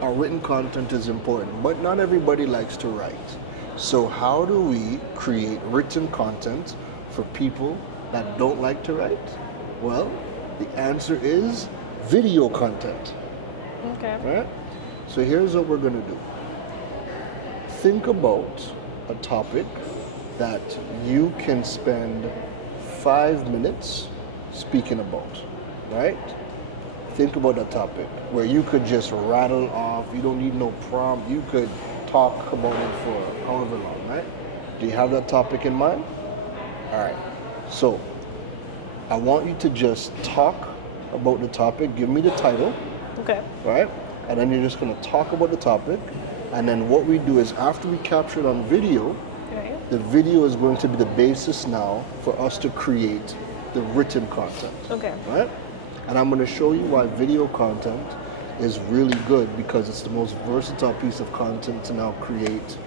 our written content is important, but not everybody likes to write. So how do we create written content for people that don't like to write? Well, the answer is video content. Okay. Right? So here's what we're going to do. Think about a topic that you can spend 5 minutes speaking about, right? Think about a topic where you could just rattle off, you don't need no prompt, you could talk about it for however long, right? Do you have that topic in mind? All right. So I want you to just talk about the topic, give me the title, Okay. right? And then you're just going to talk about the topic. And then what we do is after we capture it on video, Right. the video is going to be the basis now for us to create the written content. Okay. Right? And I'm going to show you why video content is really good, because it's the most versatile piece of content to now create.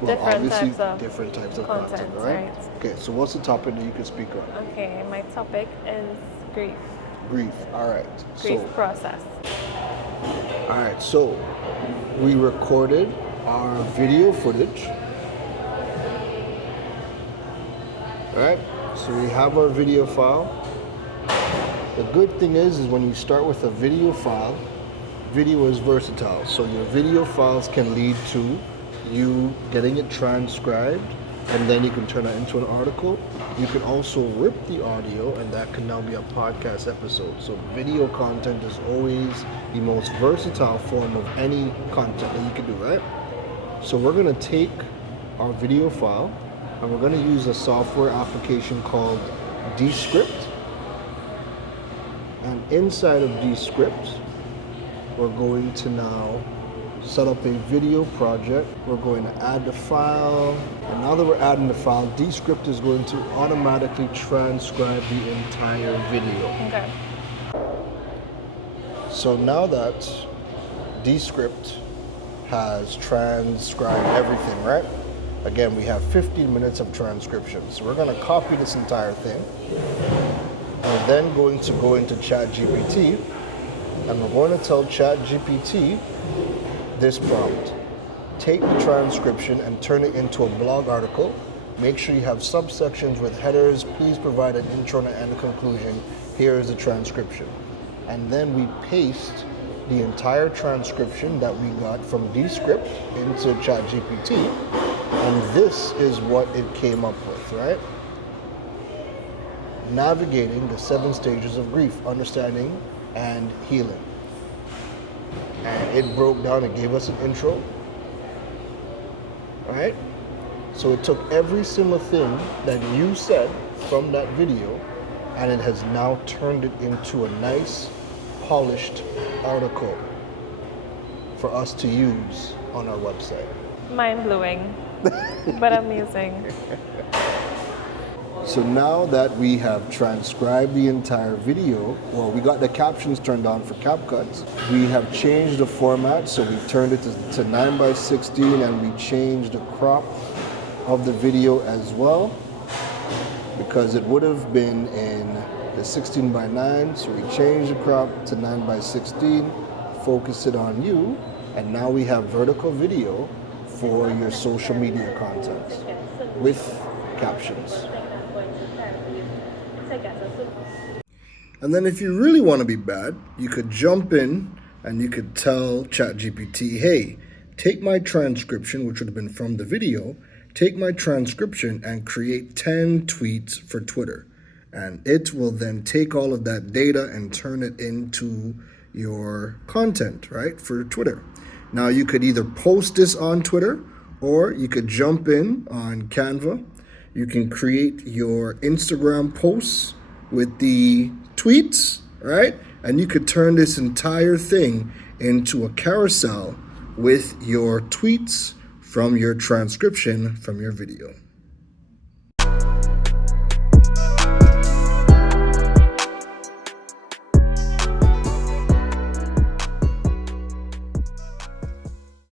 Well, Different obviously, types of different types of content, right? right. Okay, so what's the topic that you can speak on? Okay, my topic is grief. Grief. All right. Grief process. All right. So we recorded our video footage. All right. So we have our video file. The good thing is when you start with a video file, video is versatile. So your video files can lead to you getting it transcribed, and then you can turn that into an article. You can also rip the audio, and that can now be a podcast episode. So video content is always the most versatile form of any content that you can do, right? So we're going to take our video file, and we're going to use a software application called Descript. And inside of Descript, we're going to now set up a video project. We're going to add the file, and now that we're adding the file, Descript is going to automatically transcribe the entire video. Okay. So now that Descript has transcribed everything, right? Again, we have 15 minutes of transcription. So we're going to copy this entire thing. We're then going to go into Chat GPT, and we're going to tell Chat GPT this prompt. Take the transcription and turn it into a blog article. Make sure you have subsections with headers. Please provide an intro and a conclusion. Here is the transcription. And then we paste the entire transcription that we got from Descript into ChatGPT, and this is what it came up with, right? Navigating the 7 stages of grief, understanding and healing. And it broke down, it gave us an intro, right? So it took every single thing that you said from that video, and it has now turned it into a nice, polished article for us to use on our website. Mind-blowing, but amazing. So now that we have transcribed the entire video, well, we got the captions turned on for CapCuts. We have changed the format, so we turned it to 9:16, and we changed the crop of the video as well, because it would have been in the 16:9, so we changed the crop to 9:16, focus it on you, and now we have vertical video for your social media content with captions. And then if you really want to be bad, you could jump in and you could tell ChatGPT, hey, take my transcription, which would have been from the video, take my transcription and create 10 tweets for Twitter. And it will then take all of that data and turn it into your content, right, for Twitter. Now you could either post this on Twitter, or you could jump in on Canva. You can create your Instagram posts with the tweets, right? And you could turn this entire thing into a carousel with your tweets from your transcription from your video.